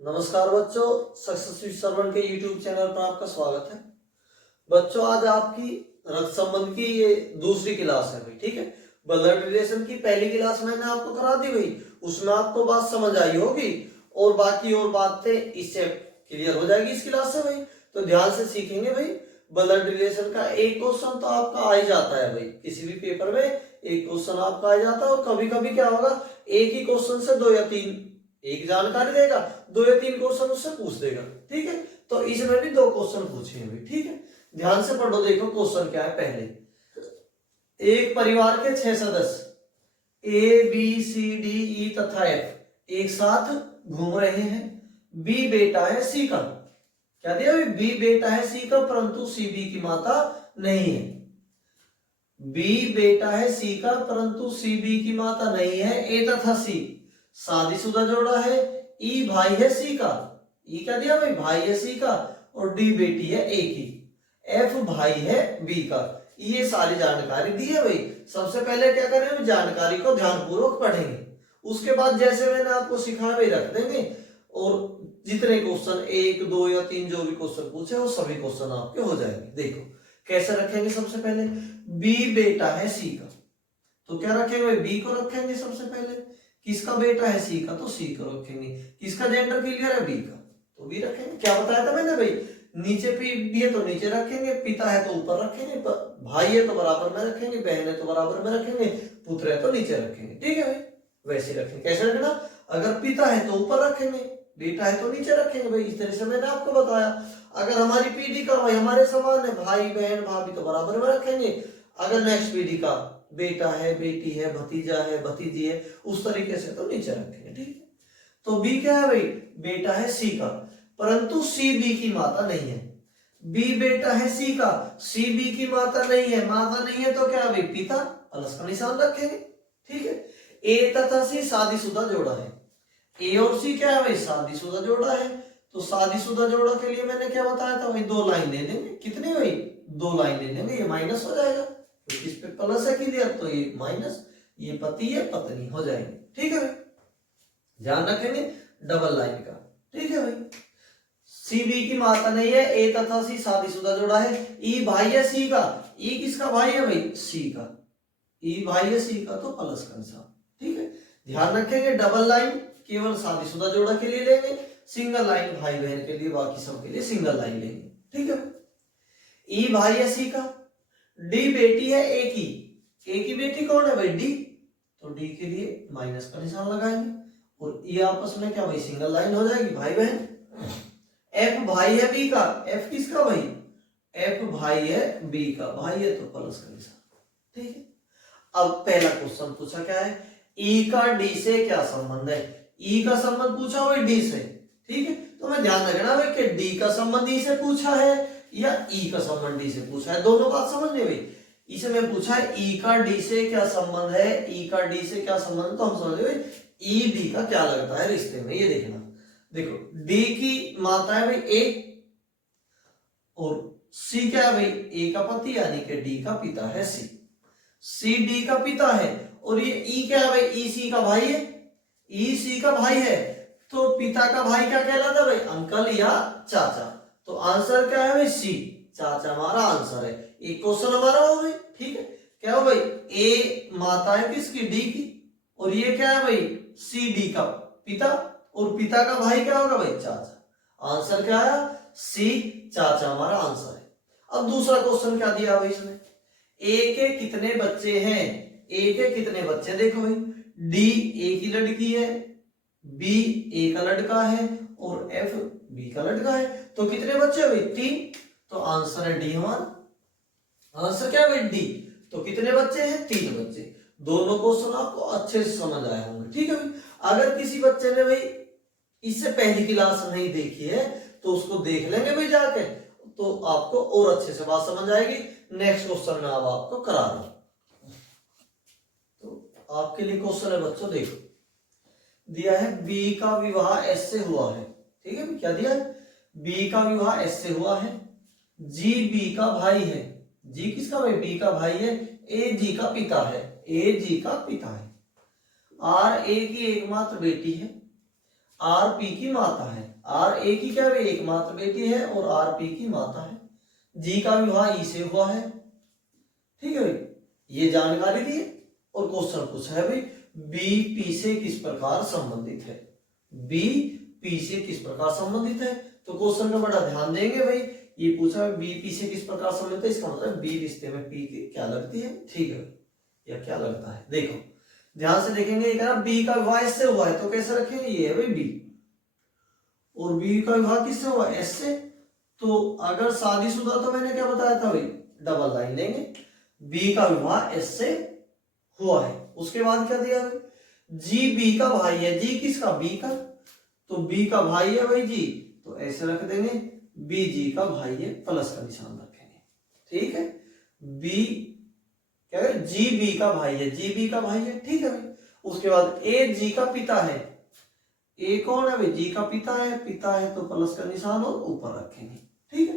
नमस्कार बच्चों, successful servant के यूट्यूब चैनल पर आपका स्वागत है। बच्चों, आज आपकी रक्त संबंध की ये दूसरी क्लास है भाई। ठीक है, ब्लड रिलेशन की पहली क्लास मैंने आपको करा दी भाई, उसमें आपको बात समझ आई होगी और बाकी और बातें इससे क्लियर हो जाएगी इस क्लास से भाई। तो ध्यान से सीखेंगे भाई। ब्लड रिलेशन का एक क्वेश्चन तो आपका आ ही जाता है भाई, किसी भी पेपर में एक क्वेश्चन आपका आ जाता है। और कभी कभी क्या होगा, एक ही क्वेश्चन से दो या तीन, एक जानकारी देगा, दो या तीन क्वेश्चन उससे पूछ देगा। ठीक है, तो इसमें भी दो क्वेश्चन पूछे हैं। ठीक है, ध्यान से पढ़ो। देखो क्वेश्चन क्या है। पहले, एक परिवार के 6 सदस्य A B C D E तथा एफ एक साथ घूम रहे हैं। बी बेटा है सी का, क्या दिया? बी बेटा है सी का, परंतु सी बी की माता नहीं है। बी बेटा है सी का, परंतु सी बी की माता नहीं है। ए तथा सी शादीशुदा जोड़ा है। ई भाई है सी का, ई क्या दिया भाई? भाई है सी का। और डी बेटी है ए की। एफ भाई है बी का। ये सारी जानकारी दी है भाई। सबसे पहले क्या करेंगे, जानकारी को ध्यानपूर्वक पढ़ेंगे। उसके बाद जैसे मैंने आपको सिखाया वही रख देंगे। और जितने क्वेश्चन, एक दो या तीन जो भी क्वेश्चन पूछे वो सभी क्वेश्चन आपके हो जाएंगे। देखो कैसे रखेंगे। सबसे पहले बी बेटा है सी का, तो क्या रखेंगे भाई? बी को रखेंगे सबसे पहले। किसका बेटा है? सी का, तो सी को रखेंगे। किसका जेंडर क्लियर है? बी का, तो बी रखेंगे। क्या बताया था मैंने भाई? नीचे बी है तो नीचे रखेंगे, पिता है तो ऊपर रखेंगे, भाई है तो बराबर में रखेंगे, बहन है तो बराबर में रखेंगे, पुत्र है तो नीचे रखेंगे। ठीक है भाई, वैसे रखेंगे। कैसे रखना? अगर पिता है तो ऊपर रखेंगे, बेटा है तो नीचे रखेंगे भाई। इस तरह से मैंने आपको बताया। अगर हमारी पीढ़ी का भाई हमारे समान है, भाई बहन भाभी, तो बराबर में रखेंगे। अगर नेक्स्ट पीढ़ी का बेटा है, बेटी है, भतीजा है, भतीजी है, उस तरीके से तो नीचे रखेंगे। ठीक है, तो बी क्या है भाई? बेटा है सी का, परंतु सी बी की माता नहीं है। बी बेटा है सी का, सी बी की माता नहीं है। माता नहीं है तो क्या है भाई? पिता, प्लस का निशान रखेंगे। ठीक है, ए तथा सी शादीशुदा जोड़ा है। ए और सी क्या है भाई? शादीशुदा जोड़ा है। तो शादीशुदा जोड़ा के लिए मैंने क्या बताया था भाई? दो लाइन ले लेंगे। कितनी भाई? दो लाइन ले लेंगे, ये माइनस हो जाएगा। तो इस पे प्लस है क्लियर, तो ये माइनस, ये पति है पत्नी हो जाएंगे। ठीक है भाई, ध्यान रखेंगे डबल लाइन का। ठीक है भाई, सी बी की माता नहीं है। ए तथा सी शादीशुदा जोड़ा है। ई भाई है सी का, ई किसका भाई है भाई? सी का। ई भाई है सी का, तो प्लस का निशान। ठीक है, ध्यान रखेंगे डबल लाइन केवल शादीशुदा जोड़ा के लिए लेंगे, सिंगल लाइन भाई बहन के लिए, बाकी सब के लिए सिंगल लाइन लेंगे। ठीक है, ई भाई है सी का, डी बेटी है ए की। ए की बेटी कौन है भाई? डी, तो डी के लिए माइनस का निशान लगाएंगे। और ये आपस में क्या भाई? सिंगल लाइन हो जाएगी भाई बहन। एफ भाई है बी का, एफ किसका भाई? एफ भाई है बी का, भाई है तो प्लस का निशान। ठीक है, अब पहला क्वेश्चन पूछा क्या है? ई का डी से क्या संबंध है? ई का संबंध पूछा हुआ डी से। ठीक है, तो मैं ध्यान रखना भाई कि डी का संबंध ई से पूछा है या ई का संबंध डी से पूछा है, दोनों बात समझने भाई। इसे मैं पूछा है ई का डी से क्या संबंध है, ई का डी से क्या संबंध, तो हम समझ भाई ई डी का क्या लगता है रिश्ते में। ये देखना, देखो डी की माता है भाई ए, और सी क्या है भाई? ए का पति, यानी कि डी का पिता है सी। सी डी का पिता है, और ये ई क्या है भाई? ई सी का भाई है। ई सी का भाई है, तो पिता का भाई क्या कहलाता है भाई? अंकल या चाचा। तो आंसर क्या है भाई? सी, चाचा हमारा आंसर है। एक क्वेश्चन हमारा हो भाई। ठीक है, क्या हो भाई? ए माता है किसकी? डी की, और ये क्या है भाई? सी डी का पिता, और पिता का भाई क्या होगा भाई? चाचा। आंसर क्या है? सी, चाचा हमारा आंसर है। अब दूसरा क्वेश्चन क्या दिया भाई इसमें? ए के कितने बच्चे हैं? ए के कितने बच्चे? देखो भाई, डी ए की लड़की है, बी ए का लड़का है, और एफ बी का लड़का है। तो कितने बच्चे भाई? 3। तो आंसर है डी हमारा। आंसर क्या है भाई? डी। तो कितने बच्चे हैं? 3 बच्चे। दोनों क्वेश्चन आपको अच्छे से समझ आए होंगे। ठीक है भाई, अगर किसी बच्चे ने भाई इससे पहली क्लास नहीं देखी है तो उसको देख लेंगे भाई जाके, तो आपको और अच्छे से बात समझ आएगी। नेक्स्ट क्वेश्चन में अब आपको करा रहा हूं, तो आपके लिए क्वेश्चन है बच्चों, देखो दिया है बी का विवाह एस से हुआ है। ठीक है, क्या दिया है? बी का विवाह एस से हुआ है। जी बी का भाई है। जी किसका भाई? बी का भाई है। ए जी का पिता है। ए जी का पिता है। आर ए की एकमात्र बेटी है। आर पी की माता है। आर ए की क्या है, एकमात्र बेटी है और आर पी की माता है। जी का विवाह ई से हुआ है। ठीक है भाई, ये जानकारी दी है और क्वेश्चन पूछा है भाई बी पी से किस प्रकार संबंधित है। बी पी से किस प्रकार संबंधित है, तो क्वेश्चन का बड़ा ध्यान देंगे भाई। ये पूछा है बी पी से किस प्रकार संबंधित है, इसका मतलब बी रिश्ते में पी की क्या लगती है। ठीक है, या क्या लगता है, देखो ध्यान से देखेंगे। ये कह रहा बी का विवाह एस से हुआ है, तो कैसे रखेंगे, ये है भाई बी, और बी का विवाह किससे हुआ, एस से। तो अगर शादीशुदा तो मैंने क्या बताया था भाई, डबल लाइन लेंगे। बी का विवाह एस से हुआ है। उसके बाद क्या दिया भाई, जी बी का भाई है। जी किसका, बी का, तो बी का भाई है भाई जी, तो ऐसे रख देंगे। बी जी का भाई है, प्लस का निशान रखेंगे। ठीक है, बी क्या है, जी बी का भाई है, जी बी का भाई है। ठीक है भाई, उसके बाद ए जी का पिता है। ए कौन है भाई, जी का पिता है। पिता है तो प्लस का निशान और ऊपर रखेंगे। ठीक है,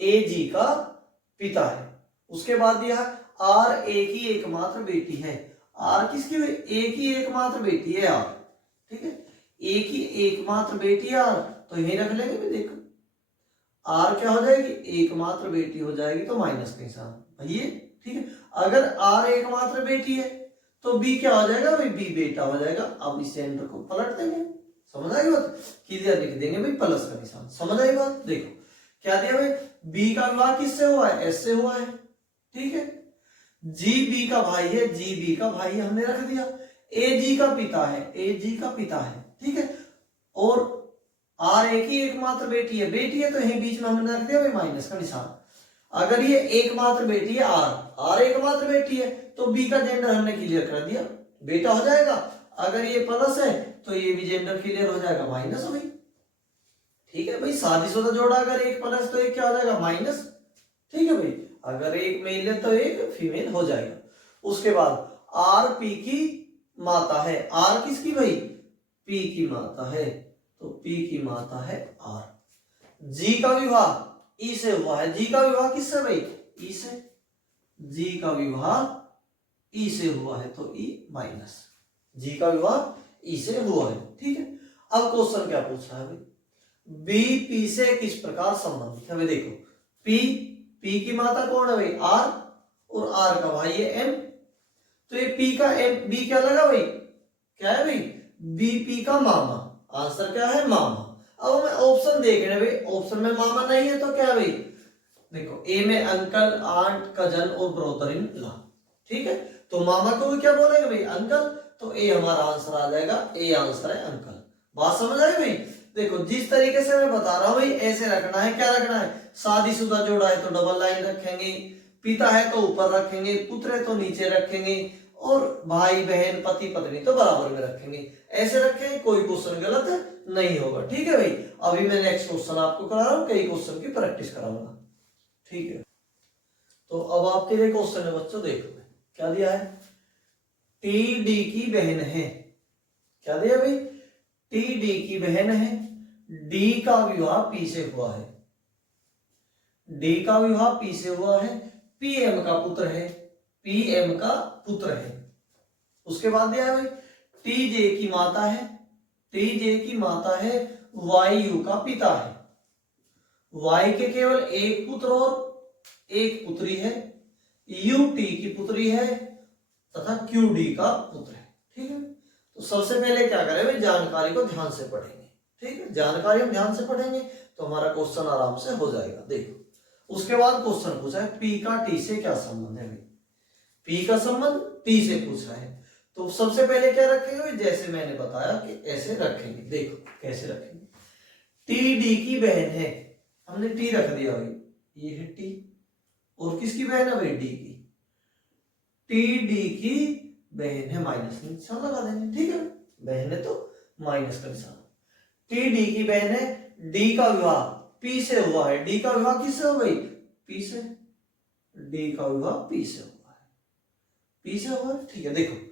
ए जी का पिता है। उसके बाद दिया आर ए की एकमात्र बेटी है। आर किसकी, ए की एकमात्र बेटी है आर। ठीक है, ए की एकमात्र बेटी है आर, तो यही रख लेंगे भाई। देखो आर क्या हो जाएगी, एकमात्र बेटी हो जाएगी, तो माइनस का निशान भैया। ठीक है, अगर आर एकमात्र बेटी है तो बी क्या हो जाएगा भाई, बी बेटा हो जाएगा। अब इस सेंटर को पलट देंगे, समझ आई बात, क्लियर लिख देंगे भाई प्लस का निशान। समझ आई बात, देखो क्या दिया भाई, बी का विवाह किससे हुआ है, एस से हुआ है। ठीक है, जी बी का भाई है, जी बी का भाई है, हमने रख दिया। ए जी का पिता है, ए जी का पिता है। ठीक है, और आर ए की एकमात्र बेटी है, बेटी है तो यही बीच में हमने रख दिया भाई माइनस का निशान। अगर ये एकमात्र बेटी है आर एकमात्र बेटी है, तो बी का जेंडर हमने क्लियर कर दिया, बेटा हो जाएगा। अगर ये प्लस है तो ये भी जेंडर क्लियर हो जाएगा, माइनस भाई। ठीक है भाई, शादीशुदा जोड़ा अगर एक प्लस तो एक क्या हो जाएगा, माइनस। ठीक है भाई, अगर एक मेल है तो एक फीमेल हो जाएगा। उसके बाद आर पी की माता है। आर किसकी भाई, पी की माता है, तो पी की माता है आर। जी का विवाह ई से हुआ है। जी का विवाह किससे भाई, ई से। जी का विवाह ई से हुआ है, तो ई माइनस। जी का विवाह ई से हुआ है। ठीक है, अब क्वेश्चन क्या पूछा है भाई, बी पी से किस प्रकार संबंधित है। भाई देखो पी, पी की माता कौन है भाई, आर, और आर का भाई है एम। तो ये पी का एम, बी क्या लगा भाई, क्या है भाई, बी पी का मामा। आंसर क्या है, मामा। अब हमें ऑप्शन देख रहे हैं भाई, ऑप्शन में मामा नहीं है तो क्या है भाई, देखो ए में अंकल, आंट, कजन और ब्रदर इन लॉ। ठीक है, तो मामा को भी क्या बोलेंगे भाई, अंकल, तो ए हमारा आंसर आ जाएगा, ए आंसर है अंकल। बात समझ आई भाई। देखो जिस तरीके से मैं बता रहा हूं भाई, ऐसे रखना है। क्या रखना है, शादीशुदा जोड़ा है तो डबल लाइन रखेंगे, पिता है तो ऊपर रखेंगे, पुत्र है तो नीचे रखेंगे, और भाई बहन पति पत्नी तो बराबर में रखेंगे। ऐसे रखेंगे, कोई क्वेश्चन गलत नहीं होगा। ठीक है भाई, अभी मैं नेक्स्ट क्वेश्चन आपको करा रहा हूं, कई क्वेश्चन की प्रैक्टिस कराऊंगा। ठीक है, तो अब आपके लिए क्वेश्चन है बच्चों, देखो क्या दिया है, टी डी की बहन है। क्या दिया भाई, टी डी की बहन है, डी का विवाह पी से हुआ है। डी का विवाह पी से हुआ है, पी एम का पुत्र है, पी एम का पुत्र है। उसके बाद दिया है भाई, टी जे की माता है, टी जे की माता है, वाई यू का पिता है। वाई के केवल एक पुत्र और एक पुत्री है, यू टी की पुत्री है, तथा क्यू डी का पुत्र है। ठीक है, तो सबसे पहले क्या करें भाई, जानकारी को ध्यान से पढ़ेंगे। ठीक है, जानकारी हम ध्यान से पढ़ेंगे तो हमारा क्वेश्चन आराम से हो जाएगा। देखो उसके बाद क्वेश्चन पूछा है पी का टी से क्या संबंध है भाई, पी का संबंध टी से पूछा है। तो सबसे पहले क्या रखेंगे, जैसे मैंने बताया कि ऐसे रखेंगे। देखो कैसे रखेंगे, टी डी की बहन है, हमने टी रख दिया भाई, ये है टी, और किसकी बहन है भाई, डी की। टी डी की बहन है, माइनस निशान लगा देंगे। ठीक है, बहन है तो माइनस का निशान। टी डी की बहन है, डी का विवाह पी से हुआ है। डी का विवाह किससे हो गई, पी से। डी का विवाह पी से हुआ है, पी से हुआ है। ठीक है, देखो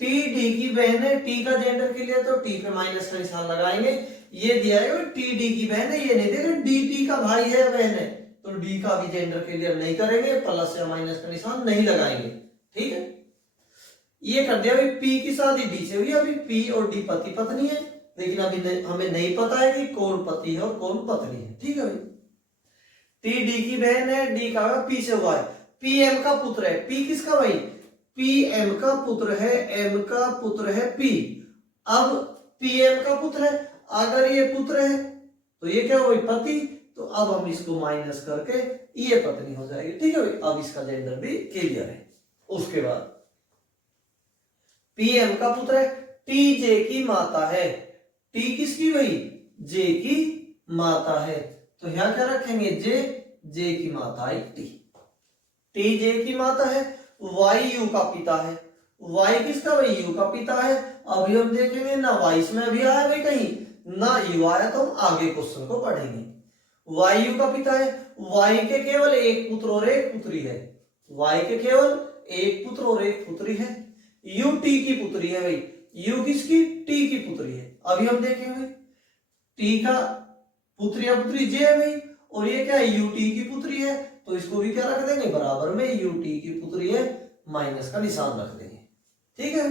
टी डी की बहन है, टी का जेंडर के लिए तो टी पे माइनस का निशान लगाएंगे। ये दिया है टी डी की बहन है, ये नहीं देगा डी टी का भाई है बहन है, तो डी का भी जेंडर क्लियर नहीं करेंगे, प्लस या माइनस का निशान नहीं लगाएंगे। ठीक है, ये कर दिया भाई, पी की शादी डी से हुई, अभी पी और डी पति पत्नी है, लेकिन अभी हमें नहीं पता है कि कौन पति है और कौन पत्नी है। ठीक है भाई, टी डी की बहन है, डी का पी से हुआ है, पी एम का पुत्र है। पी किसका भाई? पी एम का पुत्र है, एम का पुत्र है पी। अब पी एम का पुत्र है, अगर ये पुत्र है तो ये क्या हुआ पति, तो अब हम इसको माइनस करके ये पत्नी हो जाएगी। ठीक है भाई, अब इसका जेंडर भी क्लियर है। उसके बाद पी एम का पुत्र है, टी जे की माता है। टी किसकी भाई? जे की माता है, तो यहां क्या रखेंगे? जे की माता है टी। टी जे की माता है, वाई यू का पिता है। वाई किसका भाई? यू का पिता है। अभी हम देखेंगे ना वाई इसमें अभी आया भाई कहीं ना यू आया, तो हम आगे क्वेश्चन को पढ़ेंगे। वाई यू का पिता है, वाई के केवल एक पुत्र और एक पुत्री है। वाई के केवल एक पुत्र और एक पुत्री है। यू टी की पुत्री है भाई। यू किसकी? टी की पुत्री है। अभी हम देखेंगे टी का पुत्री या पुत्री जे है भाई, और ये क्या है? यू टी की पुत्री है, तो इसको भी क्या रख देंगे? बराबर में यू टी की पुत्री है, माइनस का निशान रख देंगे। ठीक है,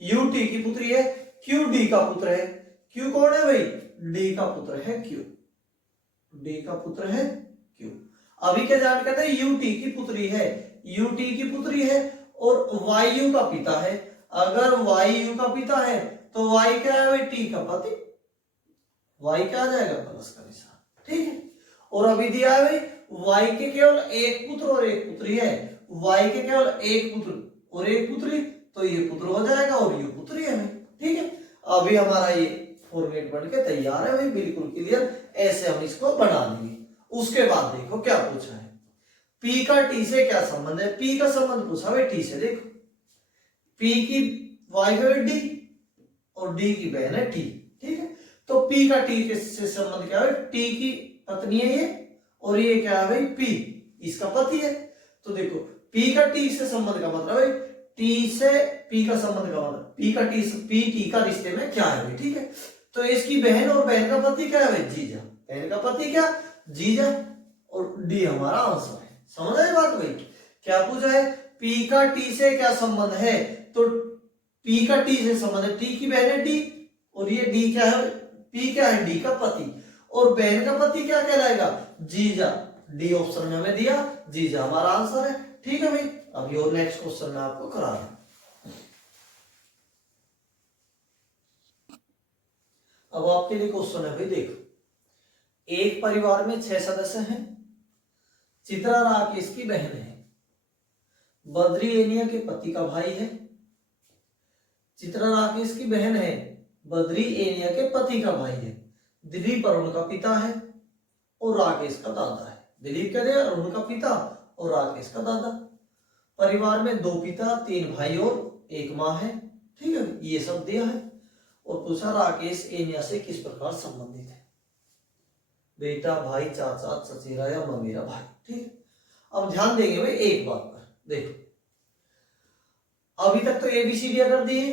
यू टी की पुत्री है, क्यू डी का पुत्र है। क्यू कौन है भाई? डी का पुत्र है क्यू। डी का पुत्र है क्यू। अभी क्या जान कहते हैं? यू टी की पुत्री है, यू टी की पुत्री है और वाई यू का पिता है। अगर वाई यू का पिता है तो वाई क्या है भाई? टी का पति। वाई क्या आ जाएगा? प्लस का निशान। ठीक है, और अभी दिया है भाई वाई के केवल एक पुत्र और एक पुत्री है। वाई के केवल एक पुत्र और एक पुत्री, तो ये पुत्र हो जाएगा और ये पुत्री है भाई। ठीक है, अभी हमारा ये फॉर्मेट बन के तैयार है भाई, बिल्कुल क्लियर। ऐसे हम इसको बना देंगे। उसके बाद देखो क्या पूछा है, पी का टी से क्या संबंध है? पी का संबंध पूछा भाई टी से। देखो पी की वाइफ है डी और डी की बहन है टी। ठीक है, तो पी का टी से संबंध क्या है? टी की पत्नी है ये, और ये क्या है भाई? पी इसका पति है। तो देखो पी का टी से संबंध का मतलब है टी से पी का संबंध का मतलब पी का टी का रिश्ते में क्या है भाई? ठीक है, तो इसकी बहन और बहन का पति क्या है भाई? जीजा। बहन का पति क्या? जीजा, और डी हमारा आंसर है। समझ आए बात भाई? क्या पूछा है? पी का टी से क्या संबंध है? तो पी का टी से संबंध है, टी की बहन है डी, और ये डी क्या है? पी क्या है? डी का पति, और बहन का पति क्या कहलाएगा? जीजा। डी ऑप्शन में हमें दिया, जीजा हमारा आंसर है। ठीक है भाई, अभी और नेक्स्ट क्वेश्चन में आपको करा रहा हूं। अब आपके लिए क्वेश्चन है भाई, देखो एक परिवार में 6 सदस्य हैं। चित्रा राकेश की बहन है, बद्री एनिया के पति का भाई है। चित्रा राकेश की बहन है, बद्री एनिया के पति का भाई है। दिलीप अरुण का पिता है और राकेश का दादा है। दिलीप क्या दिया? अरुण का पिता और राकेश का दादा। परिवार में 2 पिता, 3 भाई और 1 माँ है। ठीक है, ये सब दिया है, और पूछा राकेश एनिया से किस प्रकार संबंधित है? बेटा, भाई, चाचा, चचेरा या ममेरा भाई। ठीक है, अब ध्यान देंगे भाई एक बात पर। देखो अभी तक तो एबीसीडी अगर दिए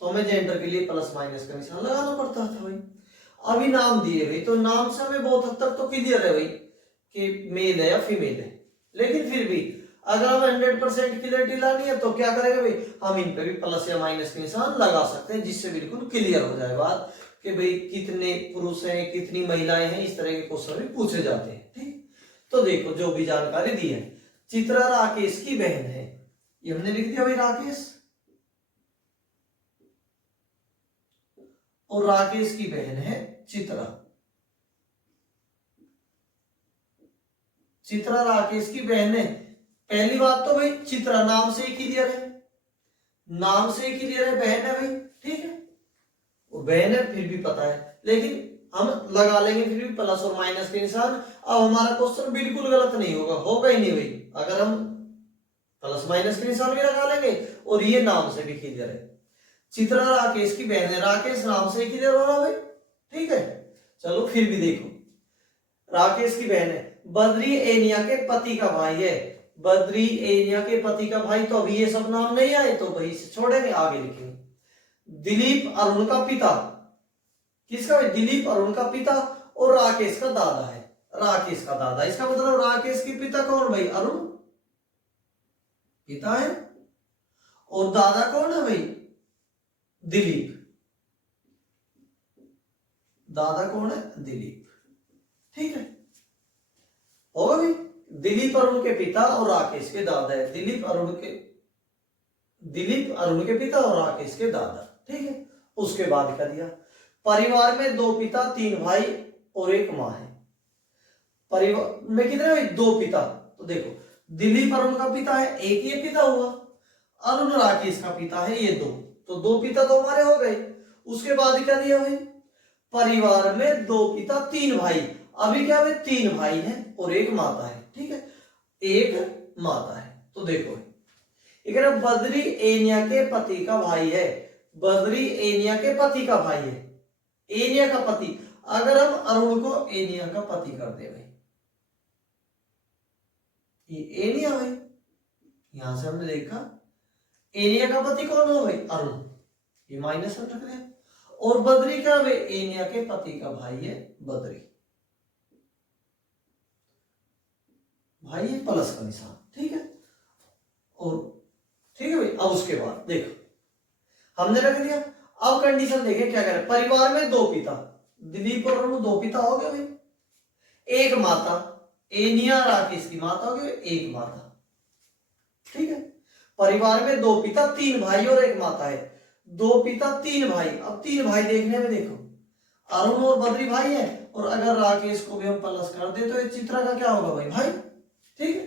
तो हमें जेंडर के लिए प्लस माइनस का निशान लगाना पड़ता था भाई। अभी नाम दिए भाई, तो नाम से हमें बहुत हद तक तो क्लियर है भाई कि मेल है या फीमेल है, लेकिन फिर भी अगर हमें 100% क्लियरिटी लानी है तो क्या करेंगे भाई? हम इन पे भी प्लस या माइनस के निशान लगा सकते हैं, जिससे बिल्कुल क्लियर हो जाए बात कि भाई कितने पुरुष हैं, कितनी महिलाएं हैं। इस तरह के क्वेश्चन भी पूछे जाते हैं। ठीक, तो देखो जो भी जानकारी दी है, चित्रा राकेश की बहन है, ये हमने लिख दिया भाई राकेश, और राकेश की बहन है चित्रा। चित्रा राकेश की बहन है। पहली बात तो भाई चित्रा नाम से ही क्लियर है, नाम से ही क्लियर है, बहन है भाई। ठीक है, वो बहन है फिर भी पता है, लेकिन हम लगा लेंगे फिर भी प्लस और माइनस के निशान। अब हमारा क्वेश्चन बिल्कुल गलत नहीं होगा, होगा ही नहीं भाई अगर हम प्लस माइनस के निशान भी लगा लेंगे और ये नाम से भी क्लियर है। चित्रा राकेश की बहन है, राकेश नाम से क्लियर हो रहा भाई। ठीक है, चलो फिर भी देखो राकेश की बहन है, बद्री एनिया के पति का भाई है। बद्री एनिया के पति का भाई, तो अभी ये सब नाम नहीं आए तो भाई इसे छोड़ेंगे, आगे लिखेंगे। दिलीप अरुण का पिता, किसका? दिलीप अरुण का पिता, और राकेश का दादा है। राकेश का दादा, इसका मतलब राकेश के पिता कौन भाई? अरुण पिता है, और दादा कौन है भाई? दिलीप। दादा कौन है? दिलीप। ठीक है, होगा भाई। दिलीप अरुण के पिता और राकेश के दादा है। दिलीप अरुण के पिता और राकेश के दादा। ठीक है, उसके बाद क्या दिया? परिवार में 2 पिता 3 भाई और 1 माँ है। परिवार में कितने भाई? 2 पिता। तो देखो, दिलीप अरुण का पिता है, एक ही पिता हुआ। अरुण राकेश का पिता है, ये 2। तो 2 पिता तो हमारे हो गए। उसके बाद क्या दिया भाई? परिवार में 2 पिता 3 भाई। अभी क्या भाई? 3 भाई हैं और 1 माता है। ठीक है, 1 माता है। तो देखो, बद्री एनिया के पति का भाई है। बद्री एनिया के पति का भाई है, एनिया का पति। अगर हम अरुण को एनिया का पति कर दे भाई, ये एनिया भाई, यहां से हमने देखा एनिया का पति कौन हो भाई? अरुण। ये माइनस में रख दिया। और बद्री क्या भाई? एनिया के पति का भाई है बद्री। भाई है प्लस का निशान। ठीक है, और ठीक है भाई। अब उसके बाद देखो, हमने रख दिया। अब कंडीशन देखें क्या करें। परिवार में 2 पिता, दिलीप और अरुण 2 पिता हो गए भाई, 1 माता, एनिया राकेश की माता हो गई 1 माता। ठीक है, परिवार में 2 पिता 3 भाई और 1 माता है। 2 पिता 3 भाई। अब 3 भाई देखने में देखो, अरुण और बद्री भाई है, और अगर राकेश को भी हम प्लस कर दे तो ये चित्रा का क्या होगा भाई? ठीक है,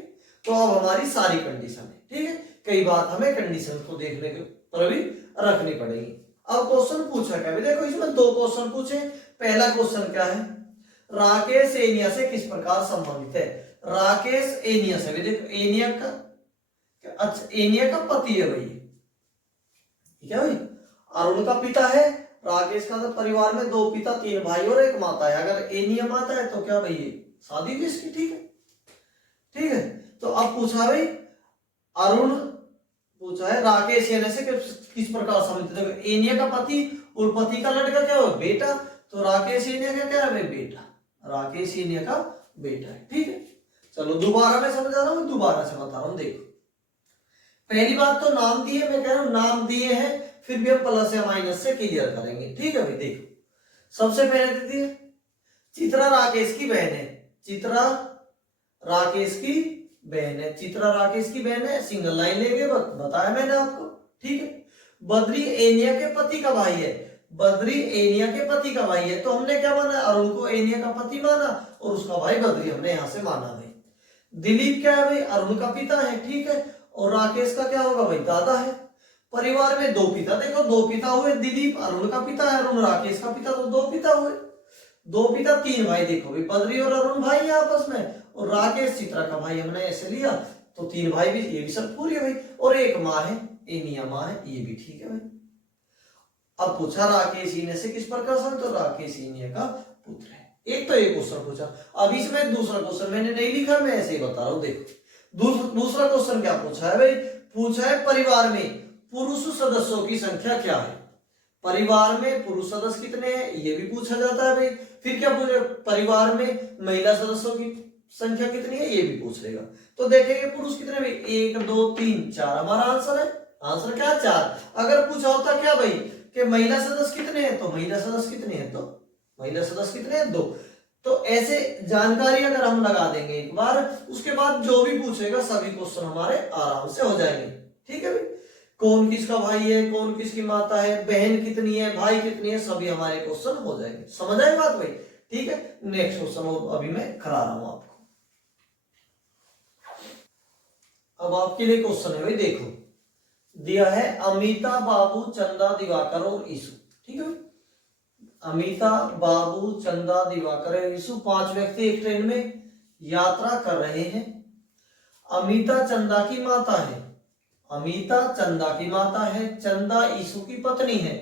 तो अब हमारी सारी कंडीशन है। ठीक है, कई बात हमें कंडीशन को देखने के पर भी रखनी पड़ेगी। अब क्वेश्चन पूछा क्या? देखो, इसमें 2 क्वेश्चन पूछे। पहला क्वेश्चन क्या है? राकेश एनिया से किस प्रकार संबंधित है? राकेश एनिया से, देखो एनिया का, अच्छा एनिया का पति है भाई, ठीक है भाई। अरुण का पिता है, राकेश का। तो परिवार में 2 पिता 3 भाई और 1 माता है। अगर एनिया माता है तो क्या भाई? ये शादी भी इसकी। ठीक है, ठीक है। तो अब पूछा भाई अरुण, पूछा है राकेश एनिया से किस प्रकार संबंधित है। एनिया का पति और पति का लड़का क्या हो? बेटा। तो राकेश एनिया का क्या है? बेटा। राकेश एनिया का बेटा है। ठीक है, चलो दोबारा मैं समझा रहा हूं, दोबारा से बता रहा हूं। देखो, पहली बात तो नाम दिए, मैं कह रहा हूं नाम दिए हैं, फिर भी हम प्लस या माइनस से क्लियर करेंगे। ठीक है भाई, देखो सबसे पहले दे दिए चित्रा राकेश की बहन है। चित्रा राकेश की बहन है। चित्रा राकेश की बहन है, सिंगल लाइन लेंगे, बताया मैंने आपको। ठीक है, बद्री एनिया के पति का भाई है। बद्री एनिया के पति का भाई है, तो हमने क्या माना? अरुण को एनिया का पति माना और उसका भाई बद्री हमने यहां से माना भाई। दिलीप क्या है भाई? अरुण का पिता है। ठीक है, और राकेश का क्या होगा भाई? दादा है। परिवार में 2 पिता, देखो 2 पिता हुए, दिलीप अरुण का पिता है, अरुण राकेश का पिता, तो 2 पिता हुए। 2 पिता 3 भाई, देखो भाई बद्री और अरुण भाई है आपस में, और राकेश चित्रा का भाई हमने ऐसे लिया, तो 3 भाई भी, ये भी सब पूरी है भाई। और 1 माँ है, एनिया माँ है, ये भी ठीक है भाई। अब पूछा राकेश एनिया से किस प्रकार संबंधित, तो राकेश एनिया का पुत्र है। एक तो ये क्वेश्चन पूछा। अब इसमें दूसरा क्वेश्चन मैंने नहीं लिखा, मैं ऐसे ही बता रहा हूं। देखो दूसरा क्वेश्चन क्या पूछा है भाई? पूछा है परिवार में पुरुष सदस्यों की संख्या क्या है। परिवार में पुरुष सदस्य कितने हैं, ये भी पूछा जाता है भाई। फिर क्या पूछे? परिवार में महिला सदस्यों की संख्या कितनी है, ये भी पूछ लेगा। तो देखेंगे पुरुष कितने भाई? 1 2 3 4 हमारा आंसर है। आंसर क्या है? 4। अगर पूछा होता क्या भाई कि महिला सदस्य कितने हैं, तो महिला सदस्य कितने हैं, तो महिला सदस्य कितने हैं? 2। तो ऐसे जानकारी अगर हम लगा देंगे एक बार, उसके बाद जो भी पूछेगा सभी क्वेश्चन हमारे आराम से हो जाएंगे। ठीक है भाई, कौन किसका भाई है, कौन किसकी माता है, बहन कितनी है, भाई कितनी है, सभी हमारे क्वेश्चन हो जाएंगे। समझ आए बात भाई? ठीक है, नेक्स्ट क्वेश्चन अभी मैं करा रहा हूं आपको। अब आपके लिए क्वेश्चन है भाई, देखो दिया है अमिता, बाबू, चंदा, दिवाकर और ईशु। ठीक है, अमिता, बाबू, चंदा, दिवाकर और ईशु 5 व्यक्ति एक ट्रेन में यात्रा कर रहे हैं। अमिता चंदा की माता है। अमिता चंदा की माता है। चंदा ईशु की पत्नी है।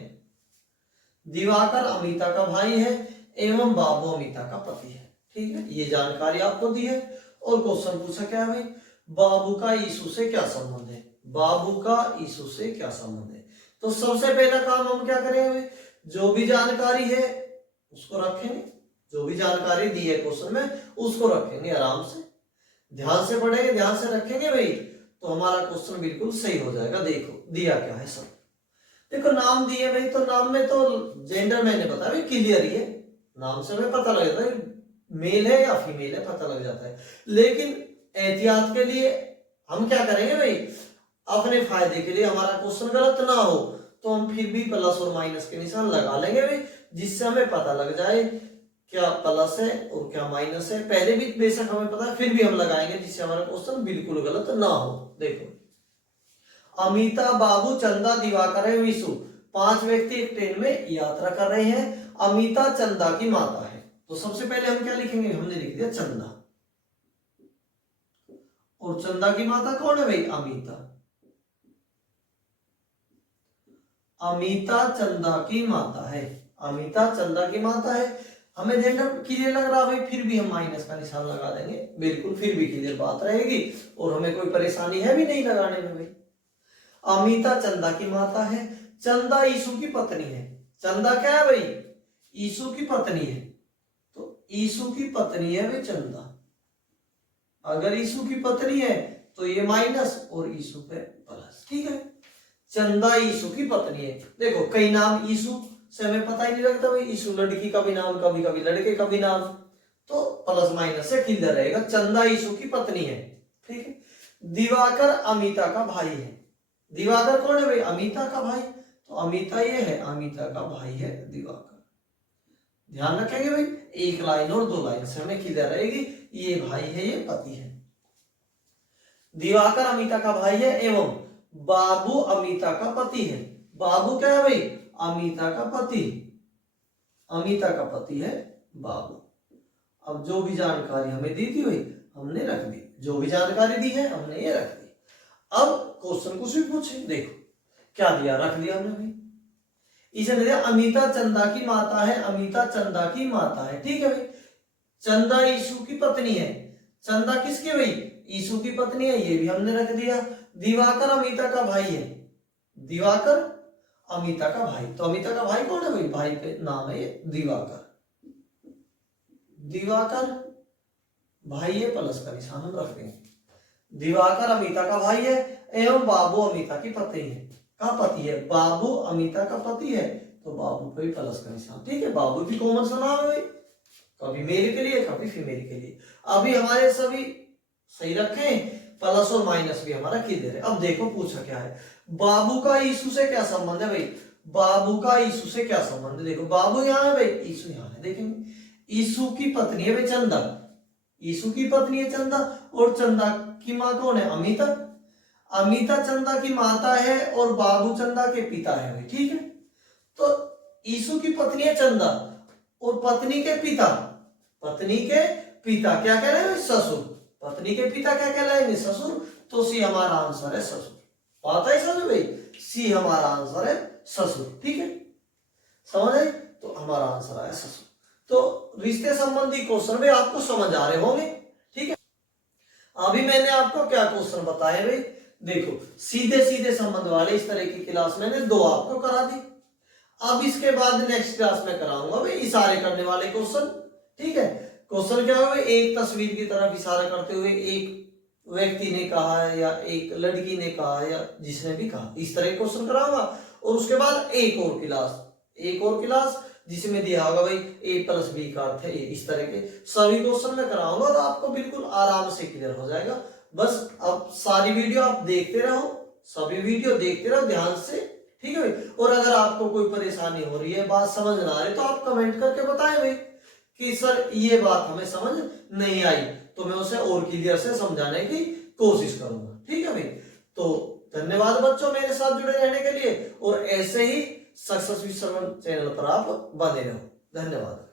दिवाकर अमिता का भाई है एवं बाबू अमिता का पति है। ठीक है, ये जानकारी आपको दी है। और क्वेश्चन पूछा क्या है भाई? बाबू का ईशु से क्या संबंध है। बाबू का ईशु से क्या संबंध है? तो सबसे पहला काम हम क्या करेंगे? जो भी जानकारी है उसको रखेंगे। जो भी जानकारी दी है क्वेश्चन में उसको रखेंगे, आराम से ध्यान से पढ़ेंगे, ध्यान से रखेंगे भाई, तो हमारा क्वेश्चन बिल्कुल सही हो जाएगा। देखो दिया क्या है सब। देखो नाम दिए भाई, तो नाम में तो जेंडर मैंने बताया भाई, क्लियर ही है। नाम से हमें पता लग जाता है मेल है या फीमेल है, पता लग जाता है। लेकिन एहतियात के लिए हम क्या करेंगे भाई, अपने फायदे के लिए हमारा क्वेश्चन गलत ना हो तो हम फिर भी प्लस और माइनस के निशान लगा लेंगे भाई, जिससे हमें पता लग जाए क्या प्लस है और क्या माइनस है। पहले भी बेशक हमें पता है, फिर भी हम लगाएंगे जिससे हमारा क्वेश्चन बिल्कुल गलत ना हो। देखो, अमिता, बाबू, चंदा, दिवाकर है विशु, 5 व्यक्ति एक ट्रेन में यात्रा कर रहे हैं। अमिता चंदा की माता है, तो सबसे पहले हम क्या लिखेंगे, हमने लिख दिया चंदा। और चंदा की माता कौन है भाई, अमिता। अमिता चंदा की माता है, अमिता चंदा की माता है। हमें जेंडर क्लियर लग रहा भाई, फिर भी हम माइनस का निशान लगा देंगे, बिल्कुल फिर भी क्लियर बात रहेगी और हमें कोई परेशानी है भी नहीं लगाने में भाई। अमिता चंदा की माता है, चंदा यीशु की पत्नी है। चंदा क्या है भाई, यीशु की पत्नी है, तो यीशु की पत्नी है भाई चंदा। अगर यीशु की पत्नी है तो ये माइनस और यीशु पे प्लस, ठीक है। चंदा यीशु की पत्नी है। देखो कई नाम यीशु से हमें पता ही नहीं लगता भाई, यीशु लड़की का भी नाम, कभी कभी लड़के का भी नाम, तो प्लस माइनस से क्लियर रहेगा। चंदा यीशु की पत्नी है, ठीक है। दिवाकर अमिता का भाई है। दिवाकर कौन है भाई, अमिता का भाई, तो अमिता ये है, अमिता का भाई है दिवाकर। ध्यान रखेंगे भाई, एक लाइन और 2 लाइन से हमें क्लियर रहेगी, ये भाई है, ये पति है। दिवाकर अमिता का भाई है एवं बाबू अमिता का पति है। बाबू क्या है भाई, अमिता का पति, अमिता का पति है बाबू। अब जो भी जानकारी हमें दी थी भाई हमने रख दी, जो भी जानकारी दी है हमने ये रख दी। अब क्वेश्चन कुछ भी पूछे, देखो क्या दिया, रख दिया हमने भाई। इसे दिया अमिता चंदा की माता है, अमिता चंदा की माता है, ठीक है भाई। चंदा यीशु की पत्नी है, चंदा किसकी भाई, यीशु की पत्नी है, ये भी हमने रख दिया। दिवाकर अमिता का भाई है, दिवाकर अमिता का भाई, तो अमिता का भाई कौन है भाई, भाई पे नाम है ये दिवाकर। दिवाकर भाई है, प्लस का निशान हम रख देंगे। दिवाकर अमिता का भाई है एवं बाबू अमिता की पत्नी है, का पति है, बाबू अमिता का पति है, तो बाबू पे भी प्लस का निशान, ठीक है। बाबू भी कॉमन सा नाम है भाई, कभी मेल के लिए कभी फीमेल के लिए। अभी हमारे सभी सही रखे, प्लस और माइनस भी हमारा क्लियर है। अब देखो पूछा क्या है, बाबू का यीशु से क्या संबंध है भाई, बाबू का यीशु से क्या संबंध है। देखो बाबू यहाँ है भाई, यीशु यहाँ है, देखेंगे यीशु की पत्नी है भाई चंदा, यीशु की पत्नी है चंदा, और चंदा की माँ कौन है, अमिता। अमिता चंदा की माता है और बाबू चंदा के पिता है भाई, ठीक है। तो यीशु की पत्नी है चंदा और पत्नी के पिता, पत्नी के पिता क्या कह रहे हैं, ससुर। पत्नी के पिता क्या कहलाएंगे, ससुर, तो सी हमारा आंसर है ससुर। बात है समझ भाई, सी हमारा आंसर है ससुर, ठीक है, समझ आई, तो हमारा आंसर आया ससुर। तो रिश्ते संबंधी क्वेश्चन भी आपको समझ आ रहे होंगे, ठीक है। अभी मैंने आपको क्या क्वेश्चन बताए भाई, देखो सीधे सीधे संबंध वाले इस तरह की क्लास मैंने 2 आपको करा दी। अब इसके बाद नेक्स्ट क्लास में कराऊंगा भाई इशारे करने वाले क्वेश्चन, ठीक है। क्वेश्चन क्या होगा, एक तस्वीर की तरफ इशारा करते हुए एक व्यक्ति ने कहा है या एक लड़की ने कहा है या जिसने भी कहा, इस तरह क्वेश्चन कराऊंगा। और उसके बाद एक और क्लास जिसमें दिया होगा भाई a+b का अर्थ है, इस तरह के सभी क्वेश्चन में कराऊंगा और आपको बिल्कुल आराम से क्लियर हो जाएगा। बस अब सारी वीडियो आप देखते रहो, सभी वीडियो देखते रहो ध्यान से, ठीक है भाई। और अगर आपको कोई परेशानी हो रही है, बात समझ ना आ रही, तो आप कमेंट करके बताएं भाई कि सर ये बात हमें समझ नहीं आई, तो मैं उसे और क्लियर से समझाने की कोशिश करूंगा, ठीक है भाई। तो धन्यवाद बच्चों मेरे साथ जुड़े रहने के लिए, और ऐसे ही सक्सेस विद श्रवण चैनल पर आप बने रहो। धन्यवाद।